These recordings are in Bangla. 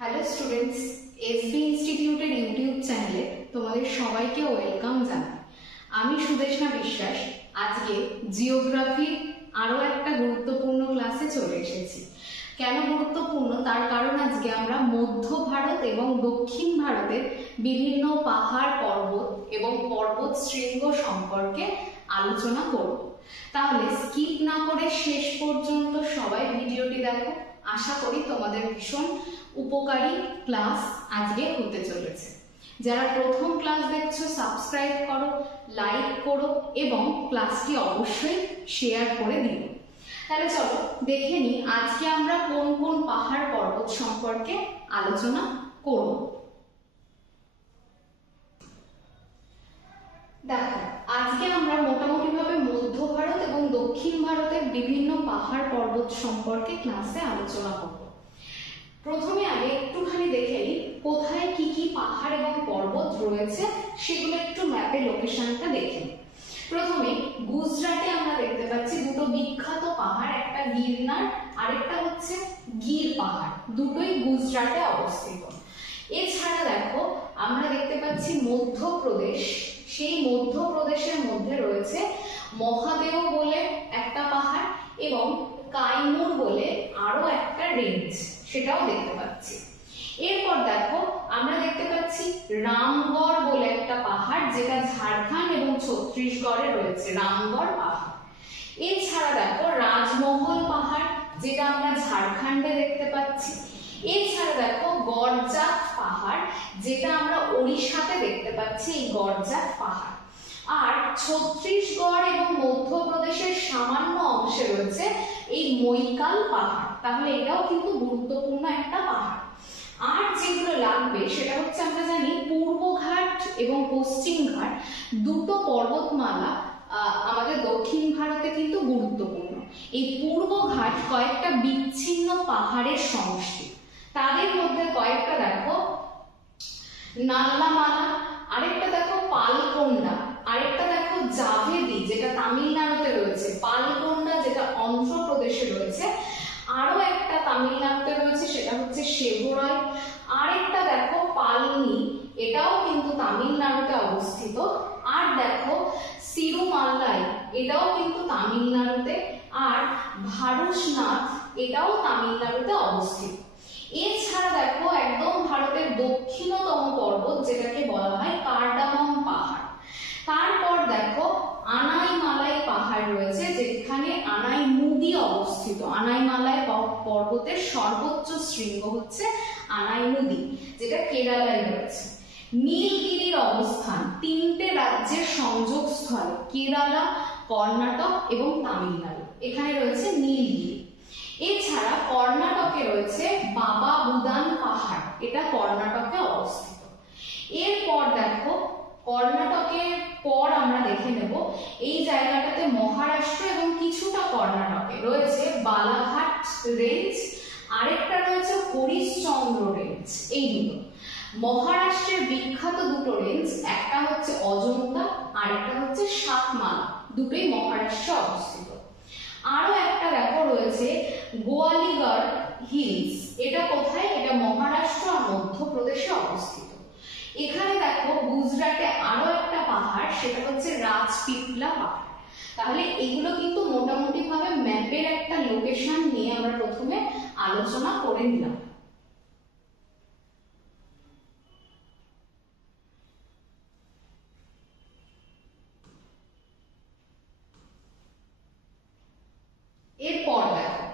হ্যালো স্টুডেন্টস, এসবি ইনস্টিটিউটের ইউটিউব চ্যানেলে তোমাদের সবাইকে ওয়েলকাম জানাই। আমি সুদেশনা বিশ্বাস আজকে জিওগ্রাফির আরো একটা গুরুত্বপূর্ণ ক্লাসে চলে এসেছি। কেন গুরুত্বপূর্ণ তার কারণ আজকে আমরা মধ্য ভারত এবং দক্ষিণ ভারতের বিভিন্ন পাহাড় পর্বত এবং পর্বত শৃঙ্গ সম্পর্কে আলোচনা করব। তাহলে স্কিপ না করে শেষ পর্যন্ত সবাই ভিডিওটি দেখো। আশা করি তোমাদের ভীষণ উপকারী ক্লাস আজকে হতে চলেছে। যারা প্রথম ক্লাস দেখছো সাবস্ক্রাইব করো, লাইক করো এবং ক্লাসটি অবশ্যই শেয়ার করে দিও। তাহলে চলো দেখে নিই আজকে আমরা কোন কোন পাহাড় পর্বত সম্পর্কে আলোচনা করব। দেখো আজকে আমরা মোটামুটি ভাবে মধ্য ভারত এবং দক্ষিণ ভারতের বিভিন্ন পাহাড় পর্বত সম্পর্কে ক্লাসে আলোচনা করব। প্রথমে আগে একটুখানি দেখে নিই কোথায় কি কি পাহাড় এবং পর্বত রয়েছে, সেগুলো একটু ম্যাপে লোকেশনটা দেখে নিই। প্রথমে গুজরাটে আমরা দেখতে পাচ্ছি দুটো বিখ্যাত পাহাড়, একটা গিরনার আরেকটা হচ্ছে গির পাহাড়, দুটোই গুজরাটে অবস্থিত। এছাড়া দেখো আমরা দেখতে পাচ্ছি মধ্যপ্রদেশ, সেই মধ্যপ্রদেশের মধ্যে রয়েছে মহাদেও বলে একটা পাহাড় এবং কাইমুর বলে আরো একটা রেঞ্জ, সেটাও দেখতে পাচ্ছি। এরপর দেখো আমরা দেখতে পাচ্ছি রামগড় বলে একটা পাহাড়, যেটা ঝাড়খণ্ড এবং ছত্তিশগড়ে রয়েছে, রামগড় পাহাড়। এছাড়া দেখো রাজমহল পাহাড়, যেটা আমরা ঝাড়খণ্ডে দেখতে পাচ্ছি। এছাড়া দেখো গড়জাত পাহাড়, যেটা আমরা ওড়িশাতে দেখতে পাচ্ছি, এই গড়জাত পাহাড়। আর ছত্তিশগড় এবং মধ্যপ্রদেশের সামান্য অংশে রয়েছে এই মৈকাল পাহাড়। তাহলে এটাও কিন্তু গুরুত্বপূর্ণ একটা পাহাড়। আর যেগুলো লাগবে সেটা হচ্ছে আমরা জানি পূর্বঘাট এবং পশ্চিম ঘাট দুটো পর্বতমালা আমাদের দক্ষিণ ভারতে কিন্তু গুরুত্বপূর্ণ। এই পূর্বঘাট কয়েকটা বিচ্ছিন্ন পাহাড়ের সমষ্টি, তাদের মধ্যে কয়েকটা দেখো নাল্লামালা, আরেকটা দেখো পালকোন্ডা, আরেকটা দেখো জাভেদি যেটা তামিলনাড়ুতে রয়েছে, পালকোন্ডা যেটা অন্ধ্রপ্রদেশে রয়েছে, আরো একটা তামিলনাড়ুতে রয়েছে সেটা হচ্ছে সেবরাই, আরেকটা দেখো পালনি, এটাও কিন্তু তামিলনাড়ুতে অবস্থিত। আর দেখো সিরুমাল্লাই, এটাও কিন্তু তামিলনাড়ুতে। আর ভারুশনাথ, এটাও তামিলনাড়ুতে অবস্থিত। এছাড়া দেখো একদম ভারতের দক্ষিণতম পর্বত, যেটাকে বলা হয় কার্ডামম পাহাড়। তারপর দেখো আনাইমালাই পাহাড় রয়েছে, যেখানে আনাইমুদি অবস্থিত। আনাইমালাই পর্বতের সর্বোচ্চ শৃঙ্গ হচ্ছে আনাইমুদি, যেটা কেরালায় রয়েছে। নীলগিরির অবস্থান তিনটে রাজ্যের সংযোগস্থল, কেরালা, কর্ণাটক এবং তামিলনাড়ু, এখানে রয়েছে নীলগিরি। এছাড়া কর্ণাটকে রয়েছে বাবা বুদান পাহাড়, এটা কর্ণাটকে অবস্থিত। এরপর দেখো কর্ণাটকের পর আমরা দেখে নেব এই জায়গাটাতে মহারাষ্ট্র এবং কিছুটা কর্ণাটকে রয়েছে বালাঘাট রেঞ্জ, আরেকটা রয়েছে হরিশ্চন্দ্র রেঞ্জ। এই দুটো মহারাষ্ট্রের বিখ্যাত দুটো রেঞ্জ, একটা হচ্ছে অজন্তা, আরেকটা হচ্ছে সাতমালা, দুটোই মহারাষ্ট্রে অবস্থিত। আরো একটা দেখো রয়েছে গোয়ালিগড় হিলস, এটা কোথায়? এটা মহারাষ্ট্র আর মধ্যপ্রদেশে অবস্থিত। এখানে দেখো গুজরাটে আরো একটা পাহাড়, সেটা হচ্ছে রাজপিপলা পাহাড়। তাহলে এগুলো কিন্তু মোটামুটি ভাবে ম্যাপের একটা লোকেশন নিয়ে আমরা প্রথমে আলোচনা করে নিলাম। এরপর দেখো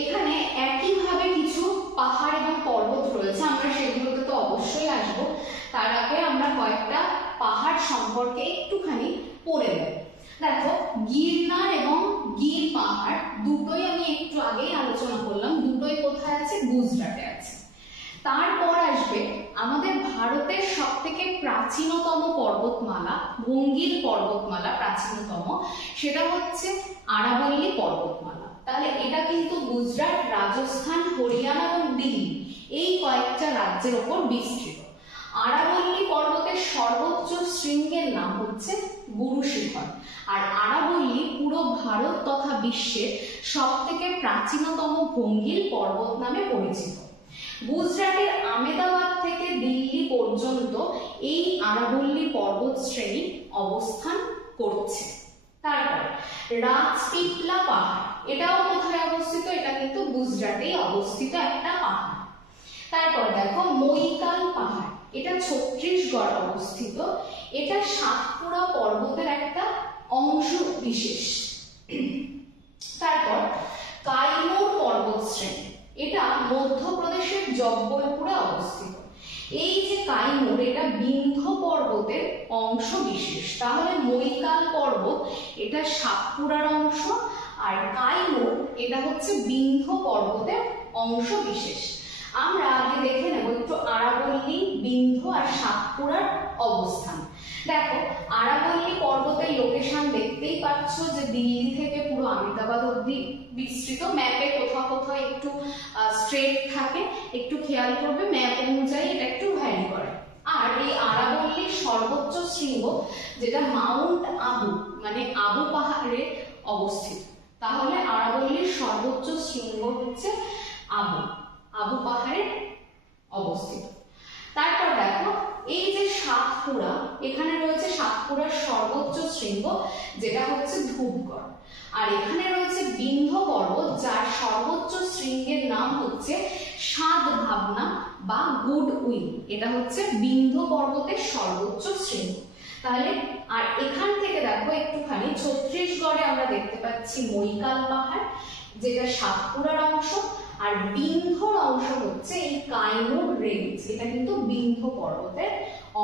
এখানে একইভাবে কিছু পাহাড় এবং পর্বত রয়েছে, আমরা সেগুলোতে তো অবশ্যই আসবো। তার আগে আমরা কয়েকটা পাহাড় সম্পর্কে একটুখানি পড়ে নেব। দেখো গিরনার এবং গির পাহাড় দুটোই আমি একটু আগেই আলোচনা করলাম, দুটোই কোথায় আছে? গুজরাটে আছে। তারপর আসবে আমাদের ভারতের সব থেকে প্রাচীনতম পর্বতমালা, ভঙ্গির পর্বতমালা প্রাচীনতম, সেটা হচ্ছে আরাবল্লী পর্বতমালা। তাহলে এটা কিন্তু গুজরাট, রাজস্থান, হরিয়ানা এবং দিল্লি এই কয়েকটা রাজ্যের ওপর বিস্তৃত। আরাবল্লী পর্বতের সর্বোচ্চ শৃঙ্গের নাম হচ্ছে গুরু শিখর। আর আরাবল্লী পুরো ভারত তথা বিশ্বের সবথেকে প্রাচীনতম ভঙ্গিল পর্বত নামে পরিচিত। গুজরাটের আমেদাবাদ থেকে দিল্লি পর্যন্ত এই আরাবল্লী পর্বত শ্রেণী অবস্থান করছে। তারপর রাজপিপলা পাহাড়, এটাও কোথায় অবস্থিত? এটা কিন্তু গুজরাটেই অবস্থিত একটা পাহাড়। তারপর দেখো মৈকাল পাহাড়, এটা ছত্তিশগড় অবস্থিত। এটা সাতপুরা পর্বতের একটা অংশ বিশেষ। তারপর কাইমুর পর্বত শ্রেণী, এটা মধ্যপ্রদেশের জব্বলপুরে অবস্থিত। এই যে কাইমুর, এটা বিন্ধ্য পর্বতের অংশ বিশেষ। তাহলে মৈকাল পর্বত এটা সাতপুরার অংশ, আর কাইমুর এটা হচ্ছে বিন্ধ্য পর্বতের অংশ বিশেষ। আমরা আগে দেখে নেব একটু আরাবল্লী, বিন্ধ্য আর সাতপুরার অবস্থান। দেখো আরাবল্লী পর্বতের লোকেশন দেখতেই পাচ্ছ যে দিল্লি থেকে পুরো আমেদাবাদ অব্দি বিস্তৃত। ম্যাপে কোথাও কোথাও একটু স্ট্রেট থাকে, একটু খেয়াল করবে, ম্যাপ অনুযায়ী এটা একটু ভ্যারি করে। আর এই আরাবল্লীর সর্বোচ্চ শৃঙ্গ যেটা মাউন্ট আবু, মানে আবু পাহাড়ে অবস্থিত। তাহলে আরাবল্লীর সর্বোচ্চ শৃঙ্গ হচ্ছে আবু পাহাড়ে অবস্থিত। তারপর দেখো এই যে সাতপুরা, এখানে রয়েছে সাতপুরার সর্বোচ্চ শৃঙ্গ যেটা হচ্ছে ধূপগড়। আর এখানে রয়েছে বিন্ধ্য পর্বত, যার সর্বোচ্চ শৃঙ্গের নাম হচ্ছে সাত ভাবনা বা গুড উইল। এটা হচ্ছে বিন্ধ্য পর্বতের সর্বোচ্চ শৃঙ্গ। তাহলে আর এখান থেকে দেখো একটুখানি ছত্তিশগড়ে আমরা দেখতে পাচ্ছি মৈকাল পাহাড়, যেটা সাতপুরার অংশ, আর বিন্ধ্যর অংশ হচ্ছে এই কাইমুর রেঞ্জ, এটা কিন্তু বিন্ধ্য পর্বতের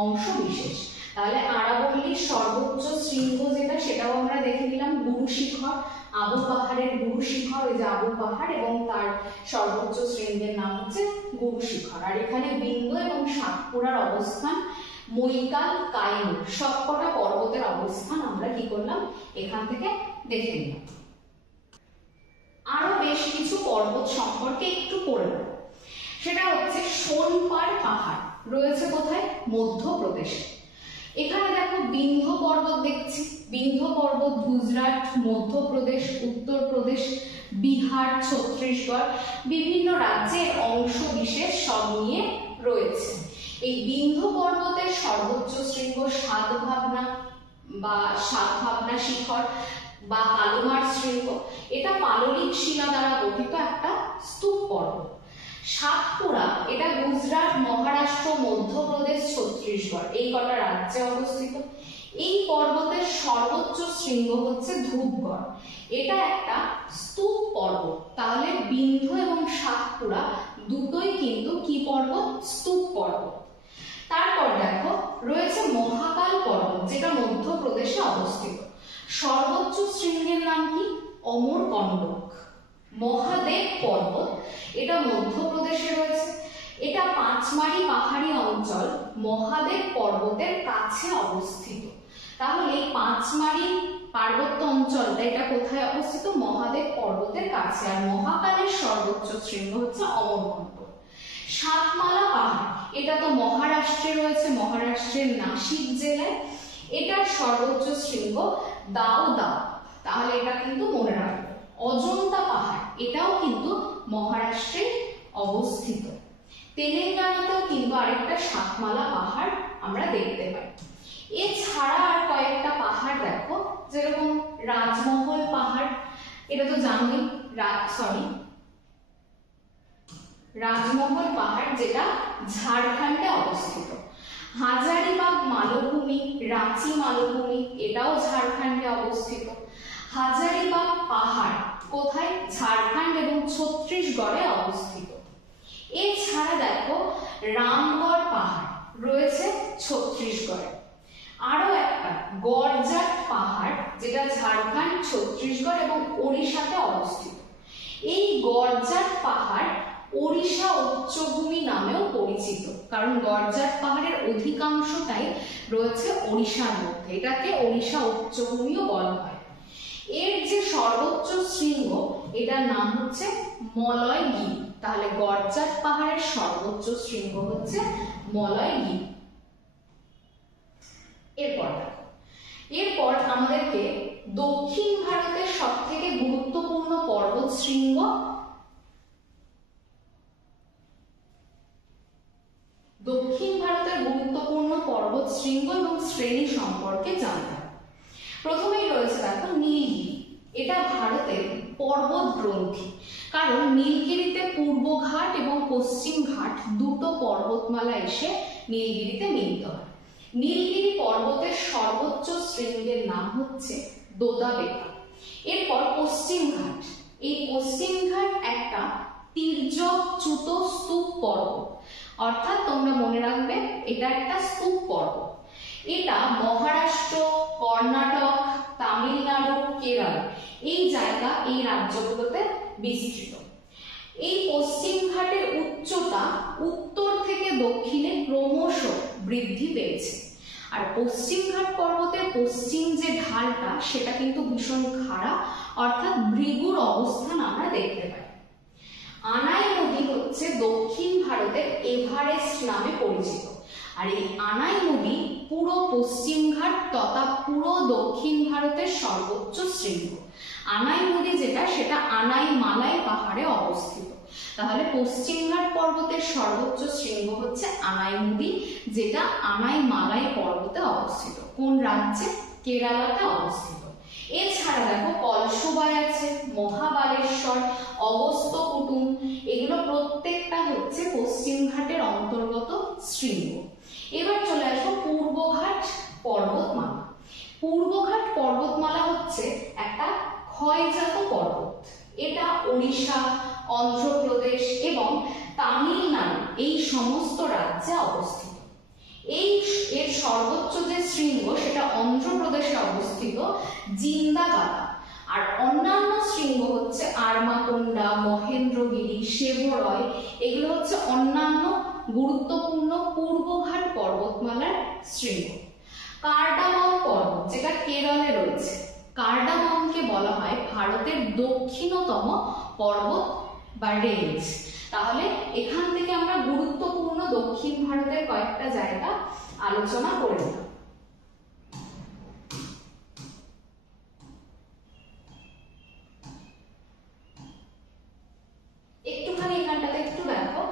অংশ বিশেষ। তাহলে আরাবল্লীর সর্বোচ্চ শৃঙ্গ যেটা, সেটাও আমরা দেখে নিলাম, গুরু শিখর, আবু পাহাড়ের গুরু শিখর, ওই যে আবু পাহাড়, এবং তার সর্বোচ্চ শৃঙ্গের নাম হচ্ছে গুরু শিখর। আর এখানে বিন্ধ্য এবং সাতপুরার অবস্থান, মৈকাল, কাইমুর, সবকটা পর্বতের অবস্থান আমরা কি করলাম এখান থেকে দেখে নিলাম। আরো বেশ কিছু পর্বত সম্পর্কে একটু পড়ে নেব। সেটা হচ্ছে সোনপাড় পাহাড়, রয়েছে কোথায়? মধ্যপ্রদেশে। এখানে দেখো বিন্ধ্য পর্বত দেখছি। বিন্ধ্য পর্বত গুজরাট, মধ্যপ্রদেশ, উত্তরপ্রদেশ, বিহার, ছত্তিশগড়, বিভিন্ন রাজ্যের অংশ বিশেষ সব নিয়ে রয়েছে। এই বিন্ধ্য পর্বতের সর্বোচ্চ শৃঙ্গ সাত ভাবনা শিখর বা কালুমার শৃঙ্গ, এটা পাললিক শিলা দ্বারা গঠিত একটা স্তূপ পর্বত। সাতপুরা এটা গুজরাট, মহারাষ্ট্র, মধ্যপ্রদেশ, ছত্তিশগড়, এই কটা রাজ্যে অবস্থিত। এই পর্বতের সর্বোচ্চ শৃঙ্গ হচ্ছে ধূপগড়, এটা একটা স্তূপ পর্বত। তাহলে বিন্ধ্য এবং সাতপুরা দুটোই কিন্তু কি পর্বত? স্তূপ পর্বত। তারপর দেখো রয়েছে মহাকাল পর্বত, যেটা মধ্যপ্রদেশে অবস্থিত। সর্বোচ্চ শৃঙ্গের নাম কি? অমরকন্টক। মহাদেব পর্বত, এটা মধ্যপ্রদেশে রয়েছে। এটা পাঁচমারি পাহাড়ি অঞ্চল মহাদেব পর্বতের কাছে অবস্থিত। তাহলে এই পাঁচমারি পার্বত্য অঞ্চলটা এটা কোথায় অবস্থিত? মহাদেব পর্বতের কাছে। আর মহাকালের সর্বোচ্চ শৃঙ্গ হচ্ছে অমরকন্টক। সাতমালা পাহাড়, এটা তো মহারাষ্ট্রে রয়েছে, মহারাষ্ট্রের নাসিক জেলায়। এটার সর্বোচ্চ শৃঙ্গ দাউদা, তাহলে এটা কিন্তু মনে রাখবে। অজন্তা পাহাড়, এটাও কিন্তু মহারাষ্ট্রে অবস্থিত। তেলেঙ্গানাতেও কিন্তু আরেকটা সাতমালা পাহাড় আমরা দেখতে পাই। এছাড়া আর কয়েকটা পাহাড় দেখো, যেরকম রাজমহল পাহাড়, এটা তো জানোই, রাজমহল পাহাড় যেটা ঝাড়খণ্ডে অবস্থিত। হাজারিবাগ মালভূমি, রাঁচি মালভূমি, এটাও ঝাড়খণ্ডে অবস্থিত। হাজারিবাগ পাহাড় কোথায়? ঝাড়খণ্ড এবং ছত্তিশগড়ে অবস্থিত। এছাড়া দেখো রামগড় পাহাড় রয়েছে ছত্তিশগড়ে। আরো একটা গড়জাট পাহাড়, যেটা ঝাড়খণ্ড, ছত্তিশগড় এবং ওড়িশাতে অবস্থিত। এই গড়জাট পাহাড় ওড়িশা উচ্চভূমি নামেও পরিচিত, কারণ গড়জাট পাহাড়ের অধিকাংশটাই রয়েছে ওড়িশার মধ্যে। এটাকে ওড়িশা উচ্চভূমিও বলা হয়। এর যে সর্বোচ্চ শৃঙ্গ, এটার নাম হচ্ছে মলয়গিরি। তাহলে গড়জাট পাহাড়ের সর্বোচ্চ শৃঙ্গ হচ্ছে মলয়গিরি। এরপর আমাদেরকে দক্ষিণ ভারতের সবথেকে গুরুত্বপূর্ণ পর্বত শৃঙ্গ এবং শ্রেণী সম্পর্কে জানতে হবে। প্রথমেই রয়েছে দেখো নীলগিরি। এটা ভারতের পর্বত গ্রন্থি, কারণ নীলগিরিতে পূর্বঘাট এবং পশ্চিম ঘাট দুটো পর্বতমালা এসে নীলগিরিতে মিলিত হয়। নীলগিরি পর্বতের সর্বোচ্চ শৃঙ্গের নাম হচ্ছে দোদাবেতা। এরপর পশ্চিম ঘাট। এই পশ্চিম ঘাট একটা তির্যকচ্যুত স্তূপ পর্বত, অর্থাৎ তোমরা মনে রাখবে এটা একটা স্তূপ পর্বত। এটা মহারাষ্ট্র, কর্ণাটক, তামিলনাড়ু, কেরালা এই রাজ্যগুলোতে বিস্তৃত। এই পশ্চিম ঘাটের উচ্চতা উত্তর থেকে দক্ষিণে ক্রমশ বৃদ্ধি পেয়েছে। আর পশ্চিম ঘাট পর্বতের পশ্চিম যে ঢালটা সেটা কিন্তু ভীষণ খাড়া, অর্থাৎ ভৃগুর অবস্থান আমরা দেখতে পাই। আনাই নদী হচ্ছে দক্ষিণ ভারতের এভারেস্ট নামে পরিচিত। আর এই আনাই নদী পুরো পশ্চিম ঘাট তথা পুরো দক্ষিণ ভারতের সর্বোচ্চ শৃঙ্গ। আনাই নদী সেটা আনাই মালাই পাহাড়ে অবস্থিত। তাহলে পশ্চিম ঘাট পর্বতের সর্বোচ্চ শৃঙ্গ হচ্ছে আনাই নদী, যেটা আনাই মালাই পর্বতে অবস্থিত। কোন রাজ্যে? কেরালাতে অবস্থিত। এছাড়া দেখো কলসুবাই আছে, মহাবালেশ্বর, অগস্ত্যকুটুম, এগুলো প্রত্যেকটা হচ্ছে পশ্চিম ঘাটের অন্তর্গত শৃঙ্গ। এবার চলে আসবো পূর্বঘাট পর্বতমালা। পূর্বঘাট পর্বতমালা হচ্ছে একটা ক্ষয়জাত পর্বত। এটা ওড়িশা, অন্ধ্রপ্রদেশ এবং তামিলনাড়ু এই সমস্ত রাজ্যে অবস্থিত। এর সর্বোচ্চ যে শৃঙ্গ সেটা অন্ধ্রপ্রদেশে অবস্থিত জিন্দাগাদা। আর অন্যান্য শৃঙ্গ হচ্ছে আরমাকোন্ডা, মহেন্দ্রগিরি, সেবরয়, এগুলো হচ্ছে অন্যান্য গুরুত্বপূর্ণ পূর্বঘাট পর্বতমালার শৃঙ্গ। কার্ডামাম পর্বত, যেটা কেরলে রয়েছে, কার্ডামামকে বলা হয় ভারতের দক্ষিণতম পর্বত বা রেঞ্জ। তাহলে এখান থেকে আমরা গুরুত্বপূর্ণ দক্ষিণ ভারতের কয়েকটা জায়গা আলোচনা করে নেব। একটুখানি এখানটাতে একটু দেখো,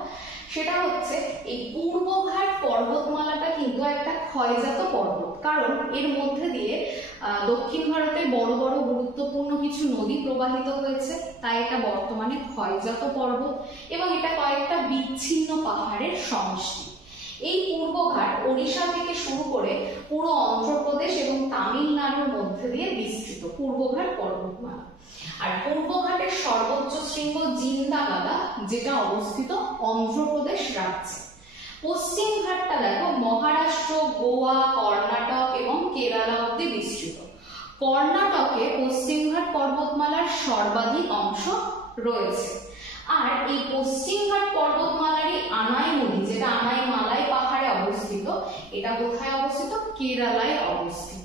সেটা হচ্ছে এই পূর্বঘাট পর্বতমালাটা কিন্তু একটা ক্ষয়জাত পর্বত, কারণ এর মধ্যে দিয়ে দক্ষিণ ভারতের বড় বড় গুরুত্বপূর্ণ কিছু নদী প্রবাহিত হয়েছে, তাই এটা বর্তমানে ক্ষয়জাত পর্বত এবং এটা কয়েকটা বিচ্ছিন্ন পাহাড়ের সমষ্টি। এই পূর্বঘাট ওড়িশা থেকে শুরু করে পুরো অন্ধ্রপ্রদেশ এবং তামিলনাড়ুর মধ্যে দিয়ে বিস্তৃত পূর্বঘাট পর্বতমালা। আর পূর্বঘাটের সর্বোচ্চ শৃঙ্গ জিন্দাগাদা, যেটা অবস্থিত অন্ধ্রপ্রদেশ রাজ্যে। পশ্চিম ঘাটটা দেখো মহারাষ্ট্র, গোয়া, কর্ণাটক এবং কেরালা অব্দি বিস্তৃত। কর্ণাটকে পশ্চিমঘাট পর্বতমালার সর্বাধিক অংশ রয়েছে। আর এই পশ্চিমঘাট পর্বতমালারই আনাই নদী, যেটা আনাই মালাই পাহাড়ে অবস্থিত, এটা কোথায় অবস্থিত? কেরালায় অবস্থিত।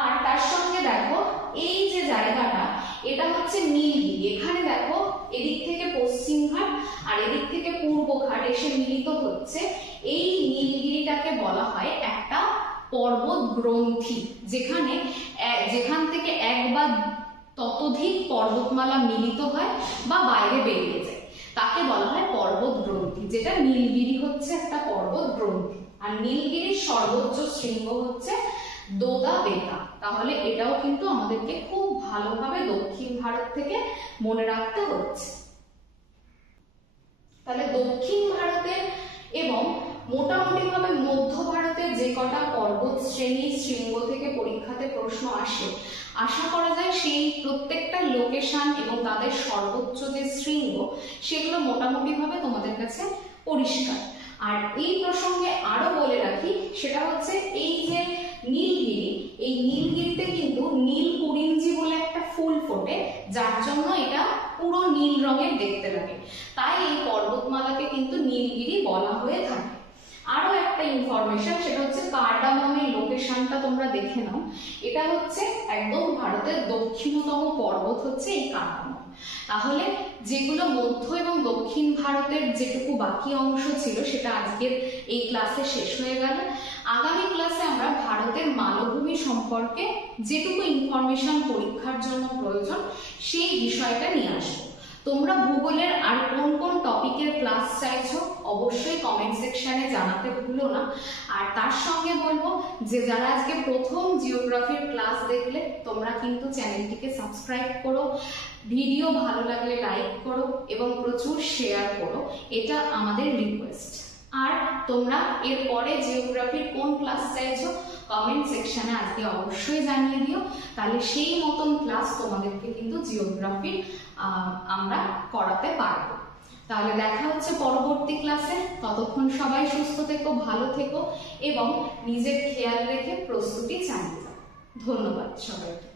আর তার সঙ্গে দেখো এই যে জায়গাটা, এটা হচ্ছে নীলগিরি। এখানে দেখো এদিক থেকে পশ্চিমঘাট আর এদিক থেকে পূর্বঘাট এসে মিলিত হচ্ছে। এই নীলগিরিটাকে বলা হয় একটা পর্বত গ্রন্থি, যেখান থেকে এক বা ততোধিক পর্বতমালা মিলিত হয় বা বাইরে বেরিয়ে যায়, তাকে বলা হয় পর্বত গ্রন্থি। যেটা নীলগিরি হচ্ছে একটা পর্বত গ্রন্থি। আর নীলগিরির সর্বোচ্চ শৃঙ্গ হচ্ছে দোদাবেতা। তাহলে এটাও কিন্তু আমাদেরকে খুব ভালোভাবে দক্ষিণ ভারত থেকে মনে রাখতে হচ্ছে। তাহলে দক্ষিণ ভারতের এবং মোটামুটি ভাবে মধ্য ভারতের যে কটা পর্বত শ্রেণী শৃঙ্গ থেকে পরীক্ষাতে প্রশ্ন আসে, আশা করা যায় সেই প্রত্যেকটা লোকেশন এবং তাদের সর্বোচ্চ যে শৃঙ্গ সেগুলো মোটামুটি ভাবে তোমাদের কাছে পরিষ্কার। আর এই প্রসঙ্গে আরো বলে রাখি, সেটা হচ্ছে এই যে নীলগিরি, এই নীলগিরিতে কিন্তু নীল কুরিঞ্জি বলে একটা ফুল ফোটে, যার জন্য এটা পুরো নীল রঙের দেখতে লাগে। তাই এই পর্বতমালাকে কিন্তু নীলগিরি বলা হয়ে থাকে। আরো একটা ইনফরমেশন, সেটা হচ্ছে কার্ডামামের লোকেশনটা তোমরা দেখে নাও। এটা হচ্ছে একদম ভারতের দক্ষিণতম পর্বত হচ্ছে এই কার্ডামাম। তাহলে যেগুলো মধ্য এবং দক্ষিণ দক্ষিণ ভারতের যেটুকু বাকি অংশ ছিল সেটা আজকের এই ক্লাসে শেষ হয়ে গেল। আগামী ক্লাসে আমরা ভারতের মালভূমি সম্পর্কে যেটুকু ইনফরমেশন পরীক্ষার জন্য প্রয়োজন সেই বিষয়টা নিয়ে আসবো। তোমরা ভূগোলের আর কোন কোন টপিকের ক্লাস চাইছো অবশ্যই কমেন্ট সেকশনে জানাতে ভুলো না। আর তার সঙ্গে বলবো যে যারা আজকে প্রথম জিওগ্রাফির ক্লাস দেখলে তোমরা কিন্তু চ্যানেলটিকে সাবস্ক্রাইব করো, ভিডিও ভালো লাগলে লাইক করো এবং প্রচুর শেয়ার করো, এটা আমাদের রিকোয়েস্ট। আর তোমরা এরপরে জিওগ্রাফির কোন ক্লাস চাইছো কমেন্ট সেকশনে আজকে অবশ্যই জানিয়ে দিও, তাহলে সেই মতন ক্লাস তোমাদেরকে কিন্তু জিওগ্রাফির আমরা করাতে পারবো। তাহলে দেখা হচ্ছে পরবর্তী ক্লাসে। ততক্ষণ সবাই সুস্থ থেকো, ভালো থেকো এবং নিজের খেয়াল রেখে প্রস্তুতি চালিয়ে যাও। ধন্যবাদ সবাইকে।